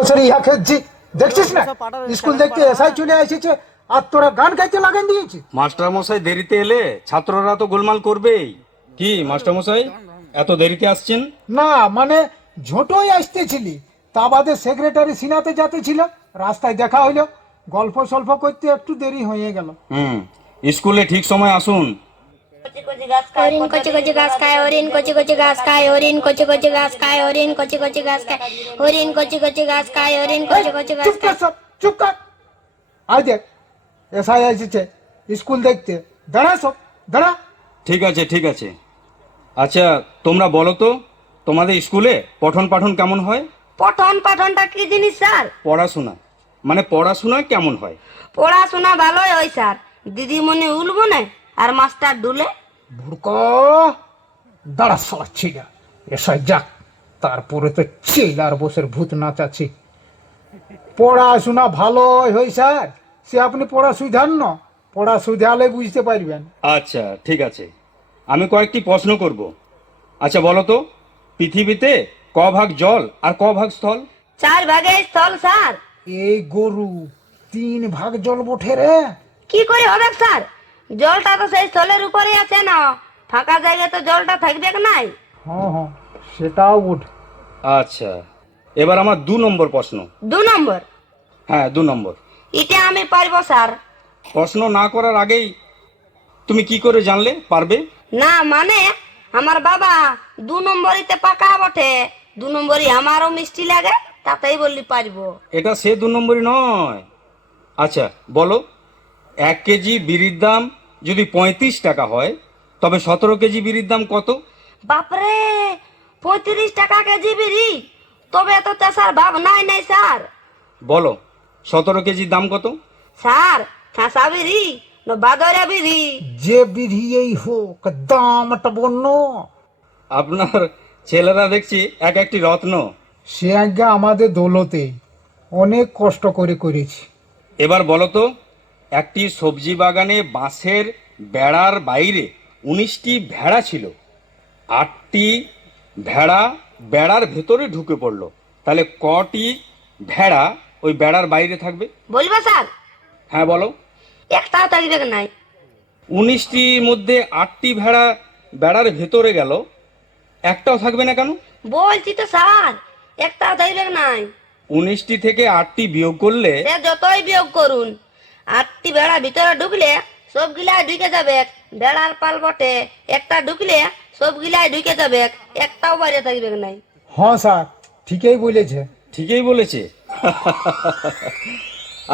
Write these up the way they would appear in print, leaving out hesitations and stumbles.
বছরে ইহা খেলছি দেখছিস না, স্কুল দেখতে এসআই চলে এসেছে আর তোরা গান গাইতে লাগান দিয়েছি। মাস্টার মশাই দেরিতে এলে ছাত্ররা তো গোলমাল করবেই। কি মাস্টার মশাই এত দেরিতে আসছেন? না মানে ঝোঁটোই আসতেছিলি, তা বাদে সেক্রেটারি সিনাতে যাতে ছিল, রাস্তায় দেখা হইলো, গল্প সল্প করতে একটু দেরি হয়ে গেল। স্কুলে ঠিক সময় আসুন। হরিণ কচি কচি ঘাস খায়, হরিণ কচি কচি ঘাস খায়, হরিণ কচি কচি ঘাস খায়, হরিণ কচি কচি ঘাস খায়, হরিণ কচি কচি ঘাস খায়, হরিণ কচি কচি ঘাস চুপ কর খায়। সব, চুপ কর। আজ দেখ এসআই এসেছে স্কুল দেখতে, দাঁড়া সব দাঁড়া। ঠিক আছে ঠিক আছে। আচ্ছা তোমরা বলো তো, তোমাদের স্কুলে পঠন পাঠন কেমন হয়? পঠন পাঠনটা কি জিনিস স্যার? পড়াশোনা মানে পড়াশোনা কেমন হয়? পড়াশোনা ভালোই হয় স্যার, দিদিমণি উলবো না আর মাস্টার ডুলে। ভুড়ক দাঁড়া সরাচ্ছি না, এসআই যাক, তারপরে তো চেলার বসের ভূত নাচাচ্ছি। পড়াশোনা ভালো হয় স্যার, সে আপনি পড়া সুধান না, পড়া সুধালে বুঝতে পারবেন। আচ্ছা ঠিক আছে, আমি কয়েকটি প্রশ্ন করব। আচ্ছা বলো তো, পৃথিবীতে ক ভাগ জল আর ক ভাগ স্থল? 4 ভাগে স্থল স্যার। এই গরু 3 ভাগ জল বঠে রে। কি করে হবে স্যার? জলটা তো সেই স্থলের উপরে আছে না, ফাঁকা জায়গায় তো জলটা থাকবে নাই। হ্যাঁ হ্যাঁ, সেটাও উঠ। আচ্ছা এবার আমার 2 নম্বর প্রশ্ন। 2 নম্বর? হ্যাঁ 2 নম্বর। এটা আমি পারবো স্যার। প্রশ্ন না করার আগেই তুমি কি করে জানলে পারবে? না মানে আমার বাবা 2 নম্বরিতে পাকা বটে, 2 নম্বরই আমারও মিষ্টি লাগে, তাতেই বললি পারবো। এটা সে 2 নম্বরই নয়। আচ্ছা বলো, 1 কেজি বিড়ির দাম যদি 35 টাকা হয়, তবে 17 কেজি বিড়ির দাম কত? বাপরে, 35 টাকা কেজি বিড়ি? তবে তো তেসার ভাব নাই নাই স্যার। বলো 17 কেজির দাম কত? স্যার খাসা বিড়ি না বাদরা বিড়ি? যে বিধিয়েই হোক দামটা বন্য। আপনার ছেলেরা দেখছি এক একটি রত্ন। সে আজ্ঞা আমাদের দৌলতে অনেক কষ্ট করে করেছি। এবার বলো তো, একটি সবজি বাগানে বাঁশের বেড়ার বাইরে 19টি ভেড়া ছিল, 8টি ভেড়া বেড়ার ভেতরে ঢুকে পড়লো, তাহলে কটি ভেড়া ওই বেড়ার বাইরে থাকবে? বলবা স্যার? হ্যাঁ বলো। একটাও থাকবে নাই। 19টির মধ্যে 8টি ভেড়া বেড়ার ভেতরে গেল, একটাও থাকবে না কেন? বলছি তো স্যার, একটাও থাকবে নাই। 19টি থেকে 8টি বিয়োগ করলে? সে যতই বিয়োগ করুন, 8টি ভেড়া ভিতরে ঢুকলে সবগুলাই ঢুকে যাবে, ভেড়ার পাল বটে, একটা ঢুকলে সবগুলাই ঢুকে যাবে, একটাও বাইরে থাকবে নাই। হ্যাঁ স্যার, ঠিকই বলেছে। ঠিকই বলেছে।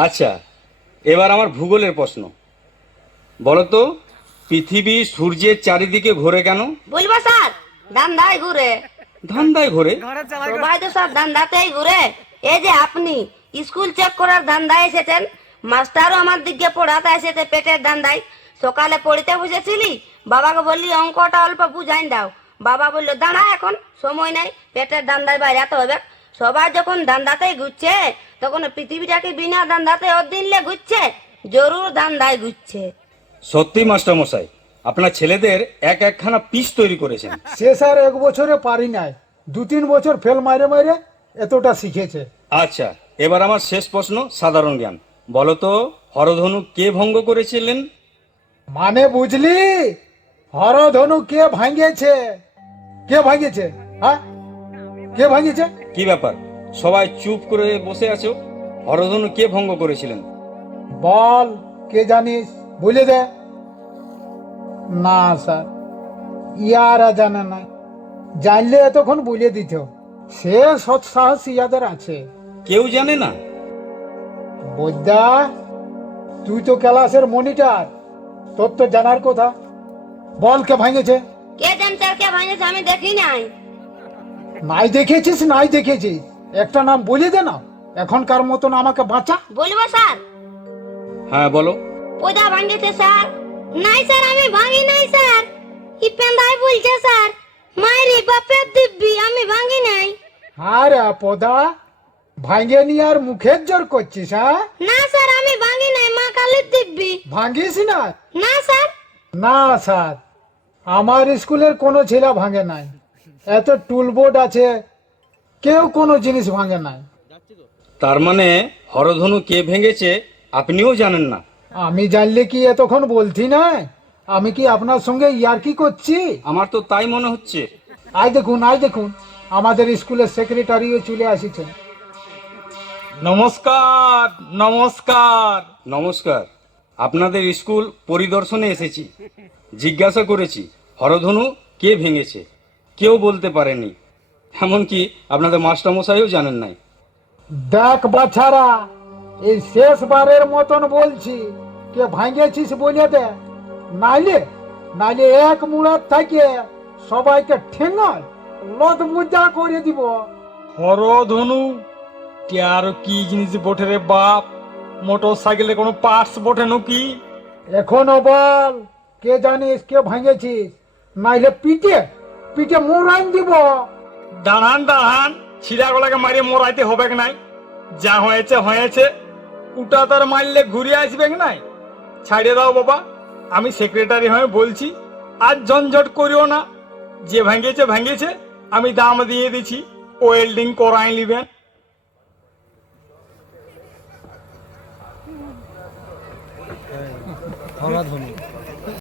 আচ্ছা এবার আমার ভূগোলের প্রশ্ন। বলো তো, পৃথিবী সূর্যের চারিদিকে ঘোরে কেন? বলবো স্যার? ধান্দায় ঘুরে। ধান্দায় ঘোরে? সবাই তো স্যার ধান্দাতেই ঘুরে। এই যে আপনি স্কুল চেক করার ধান্দায় এসেছেন, মাস্টারও আমার দিকে পড়াতে এসেছে পেটের ধান্দায়। সকালে পড়িতে বুঝেছিলি, বাবাকে বললি অঙ্কটা অল্প বুঝাই দাও, বাবা বললো দাঁড়া এখন সময় নাই, পেটের ধান্দায় বাইরাতে হবে। সবাই যখন ধান্দাতেই ঘুরছে, তখন পৃথিবীটাকে বিনা ধান্দাতে দিনলে ঘুরছে, জরুর ধান্দায় ঘুরছে। সত্যি মাস্টার মশাই, আপনার ছেলেদের এক একখানা পিস তৈরি করেছেন। সে স্যার 1 বছরে পারি নাই, 2-3 বছর ফেল মাইরে মাইরে এতটা শিখেছে। আচ্ছা এবার আমার শেষ প্রশ্ন, সাধারণ জ্ঞান। বলো তো, হরধনু কে ভঙ্গ করেছিলেন? মানে বুঝলি, হরধনু কে ভাঙিয়েছে? কে ভাঙিয়েছে? হ্যাঁ, কে ভাঙিয়েছে? কি ব্যাপার, সবাই চুপ করে বসে আছো? হরধনু কে ভঙ্গ করেছিলেন? বল, কে জানিস, বলে দে। না স্যার, ইয়ারা জানে না, জানলে এতক্ষণ বলে দিত। সে সৎ সাহস ইয়াদের আছে। কেউ জানে না? বৈদ্যা, তুই তো ক্লাসের মনিটর, তোর তো জানার কথা। বল কে ভাঙেছে? কে জানছে আর কে ভাঙেছে আমি দেখি নাই। নাই দেখেছিস, নাই দেখেছিস, একটা নাম বলে দে না, এখনকার মতন আমাকে বাঁচা। বলবো স্যার? হ্যাঁ বলো। পয়দা ভাঙেছে স্যার। নাই স্যার, আমি ভাঙি নাই স্যার, কি পেন্দাই বলছে স্যার, মায়েরি বাপের দিব্যি, আমি ভাঙি নাই। আরে পদা, ভাঙে নি আর মুখের জোর করছিস? হ্যাঁ, না স্যার, আমি ভাঙি নাই, মা কালীর দিব্যি। ভাঙিস না? না স্যার। না স্যার, আমার স্কুলের কোনো ছেলে ভাঙে নাই, এত টুলবোর্ড আছে, কেউ কোনো জিনিস ভাঙে নাই। তার মানে হরধনু কে ভেঙেছে আপনিও জানেন না? আমি জানলে কি এতক্ষণ বলছি না? আমি কি আপনার সঙ্গে ইয়ার্কি করছি? আমার তো তাই মনে হচ্ছে। আই দেখুন আমাদের স্কুলের সেক্রেটারিও চলে আসিছেন। নমস্কার নমস্কার। নমস্কার। আপনাদের স্কুল পরিদর্শনে এসেছি। জিজ্ঞাসা করেছি হরধনু কে ভেঙেছে, কেউ বলতে পারেনি। এমনকি আপনাদের মাস্টারমশাইও জানেন নাই। দেখ বাছারা, এই শেষবারের মতন বলছি, কে ভাঙেছিস বলে দে, নাইলে নাইলে এক মুড়ার থেকে সবাইকে ঠেঙ্গায় লত মুজা করে দিব। হরধনু কে আর কি জিনিস বটে রে বাপ? মোটর সাইকেলে কোনো পার্টস বটে নাকি? এখনো বল, কে জানিস কে ভাঙেছিস? নাইলে পিঠে পিঠে মুড়াইন দিব। দাঁড়ান ছিড়াগুলাকে মারিয়ে মরাইতে হবে নাই। যা হয়েছে হয়েছে, উটা তার মারলে ঘুরে আসবে নাই। ছাড়িয়ে দাও বাবা, আমি সেক্রেটারি হয়ে বলছি, আর ঝঞ্ঝট করিও না। যে ভেঙেছে আমি দাম দিয়ে দিছি, ওয়েল্ডিং করাই নিবেন।